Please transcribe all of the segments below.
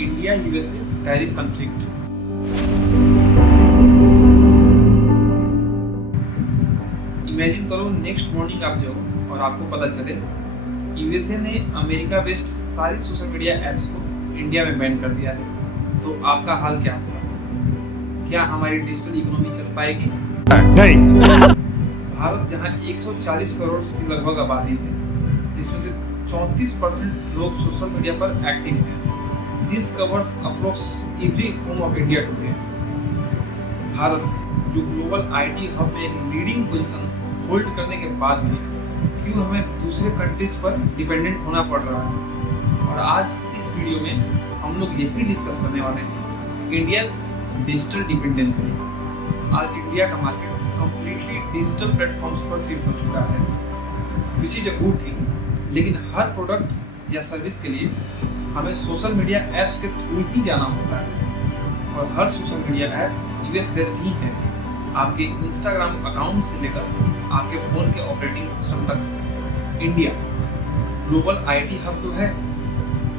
India USA tariff conflict. Imagine करो next morning आप जाओ और आपको पता चले यूएसए ने अमेरिका बेस्ड सारी सोशल मीडिया ऐप्स को इंडिया में बैन कर दिया है, तो आपका हाल क्या होगा? क्या हमारी डिजिटल इकोनॉमी चल पाएगी? नहीं। भारत जहां 140 करोड़ की लगभग आबादी है, जिसमें से 34% लोग सोशल मीडिया पर एक्टिव हैं। This covers approx every home of India today. Bharat जो ग्लोबल आईटी हब में एक लीडिंग पोजीशन होल्ड करने के बाद भी क्यों हमें दूसरे कंट्रीज पर डिपेंडेंट होना पड़ रहा है? और आज इस वीडियो में हम लोग यही डिस्कस करने वाले हैं, इंडियाज डिजिटल डिपेंडेंसी। आज इंडिया का मार्केट कंप्लीटली डिजिटल प्लेटफॉर्म्स पर शिफ्ट हो चुका है, which is a good thing. लेकिन हर प्रोडक्ट या सर्विस के लिए हमें सोशल मीडिया ऐप्स के थ्रू ही जाना होता है, और हर social media app US based ही है। आपके इंस्टाग्राम अकाउंट से लेकर आपके फ़ोन के ऑपरेटिंग सिस्टम तक इंडिया ग्लोबल आईटी हब तो है,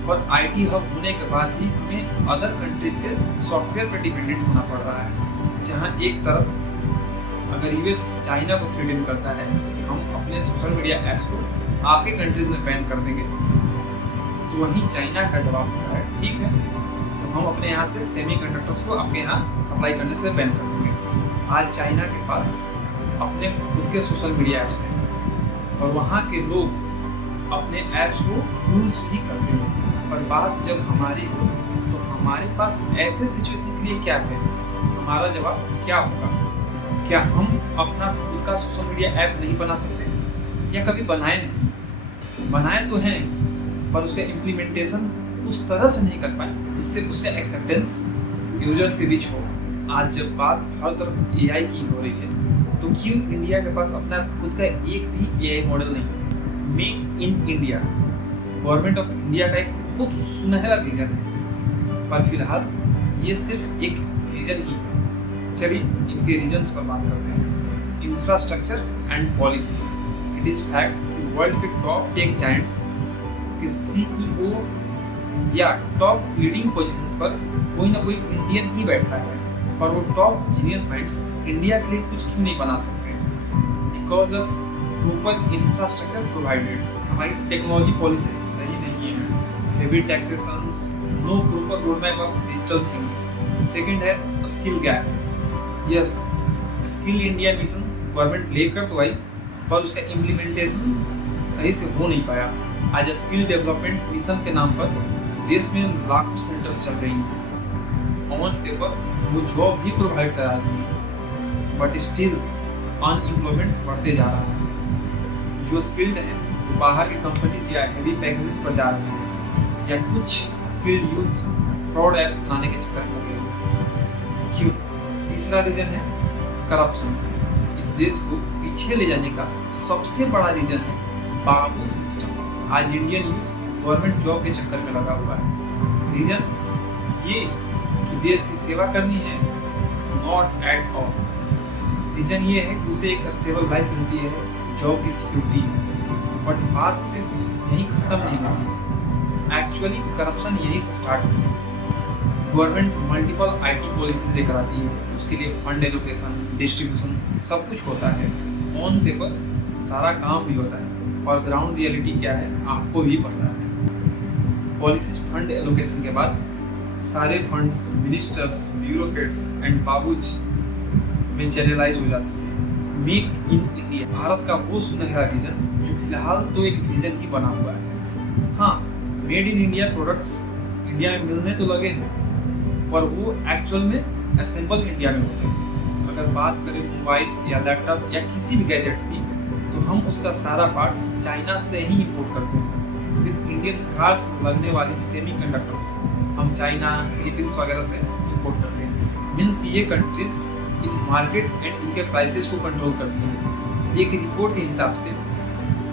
पर आईटी हब होने के बाद भी हमें अदर कंट्रीज के सॉफ्टवेयर पर डिपेंडेंट होना पड़ रहा है। जहां एक तरफ अगर यूएस चाइना को थ्रेटन करता है कि हम अपने सोशल मीडिया ऐप्स को आपके कंट्रीज में बैन कर देंगे, तो वहीं चाइना का जवाब होता है ठीक है, तो हम अपने यहाँ से सेमीकंडक्टर्स को आपके यहाँ सप्लाई करने से बैन कर देंगे। आज चाइना के पास अपने खुद के सोशल मीडिया ऐप्स हैं और वहाँ के लोग अपने ऐप्स को यूज भी करते हैं। पर बात जब हमारी हो तो हमारे पास ऐसे सिचुएशन के लिए क्या है? हमारा जवाब क्या होगा? क्या हम अपना खुद का सोशल मीडिया ऐप नहीं बना सकते, या कभी बनाए नहीं? बनाए तो हैं, पर उसका इम्प्लीमेंटेशन उस तरह से नहीं कर पाए जिससे उसका एक्सेप्टेंस यूजर्स के बीच हो। आज जब बात हर तरफ एआई की हो रही है, तो क्यों इंडिया के पास अपना खुद का एक भी एआई मॉडल नहीं? Make in India government of India का एक बहुत सुनहरा विजन है, पर फिलहाल ये सिर्फ एक विजन ही है। चलिए इनके रीजन्स पर बात करते हैं। Infrastructure and policy. It is fact कि वर्ल्ड के टॉप टेक जायंट्स के सीईओ या टॉप लीडिंग पोजीशंस पर कोई ना कोई इंडियन ही बैठा है, पर वो टॉप जीनियस माइंड्स इंडिया के लिए कुछ क्यों नहीं बना सकते? Because of proper infrastructure provided. हमारी टेक्नोलॉजी पॉलिसीज सही नहीं है, heavy taxations, no proper road map of digital things. Second है skill gap. Yes, skill India mission government लेकर तो आई, पर उसका इम्प्लीमेंटेशन सही से हो नहीं पाया। आज स्किल डेवलपमेंट मिशन के नाम पर देश में लाखों सेंटर्स चल रही हैं। ऑन पेपर वो जॉब भी प्रोवाइड करा रही है, बट स्टिल अनएम्प्लॉयमेंट बढ़ते जा रहा है। जो स्किल्ड हैं वो बाहर की कंपनीज या हेवी पैकेजेस पर जा रहे हैं, या कुछ स्किल्ड यूथ फ्रॉड ऐप्स बनाने के चक्कर में लगे हैं। क्यों? तीसरा रीजन है करप्शन। इस देश को पीछे ले जाने का सबसे बड़ा रीजन है बाबू सिस्टम। आज इंडियन यूथ गवर्नमेंट जॉब के चक्कर में लगा हुआ है। रीजन ये कि देश की सेवा करनी है, नॉट एट ऑल। रीजन ये है कि उसे एक स्टेबल लाइफ मिलती है, जॉब की सिक्योरिटी। बट बात सिर्फ यहीं खत्म नहीं होती, एक्चुअली करप्शन यहीं से स्टार्ट होती है। गवर्नमेंट मल्टीपल आईटी पॉलिसीज लेकर आती है, उसके लिए फंड एलोकेशन, डिस्ट्रीब्यूशन सब कुछ होता है। ऑन पेपर सारा काम भी होता है, और ग्राउंड रियलिटी क्या है आपको भी पता है। पॉलिसीज फंड एलोकेशन के बाद सारे funds ministers, bureaucrats and babus में चैनलाइज हो जाती है। मेक इन इंडिया भारत का वो सुनहरा विजन जो फिलहाल तो एक विजन ही बना हुआ है। हाँ, made in India products India में मिलने तो लगे हैं, पर वो एक्चुअल में असेंबल इंडिया में होते हैं। अगर बात करें मोबाइल या लैपटॉप या किसी भी गैजेट्स की, तो हम उसका सारा पार्ट्स चाइना से ही इंपोर्ट करते हैं। फिर इंडियन कार्स में लगने वाली सेमीकंडक्टर्स हम चाइना, फिलीपींस वगैरह से इंपोर्ट करते हैं। मीन्स कि ये कंट्रीज इन मार्केट एंड इनके प्राइसेस को कंट्रोल करती हैं। एक रिपोर्ट के हिसाब से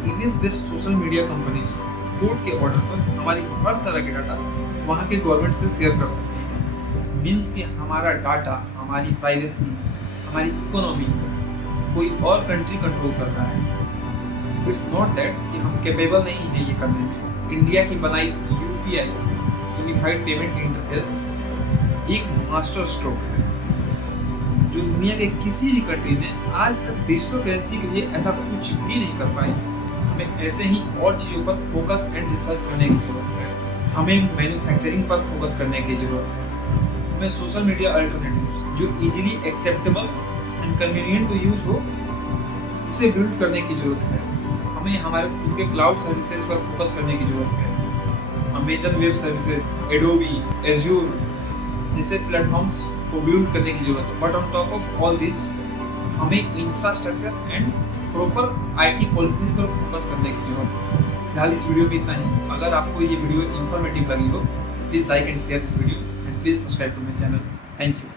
US based social media companies court के ऑर्डर पर हमारी हर तरह के डाटा वहाँ के गवर्नमेंट से शेयर कर सकती है। मीन्स कि हमारा डाटा, हमारी प्राइवेसी, हमारी इकोनॉमी कोई और कंट्री कंट्रोल कर रहा है। इट्स नॉट दैट कि हम कैपेबल नहीं है ये करने में। इंडिया की बनाई यूपीआई यूनिफाइड पेमेंट इंटरफेस एक मास्टर स्ट्रोक है जो दुनिया के किसी भी कंट्री ने आज तक डिजिटल करेंसी के लिए ऐसा कुछ भी नहीं कर पाई। हमें ऐसे ही और चीज़ों पर फोकस एंड रिसर्च करने की जरूरत है। हमें मैन्युफैक्चरिंग पर फोकस करने की जरूरत है। हमें सोशल मीडिया अल्टरनेटिव्स जो easily acceptable and convenient to use हो उसे बिल्ड करने की जरूरत है। हमें हमारे खुद के क्लाउड सर्विसेज पर फोकस करने की जरूरत है। Amazon web services, Adobe, Azure जैसे प्लेटफॉर्म्स को बिल्ड करने की जरूरत है। But on top of all this हमें infrastructure and proper IT policies पर फोकस करने की जरूरत है। फिलहाल इस वीडियो में इतना ही। अगर आपको ये वीडियो इन्फॉर्मेटिव लगी हो please like and share this video and please subscribe to my channel. Thank you.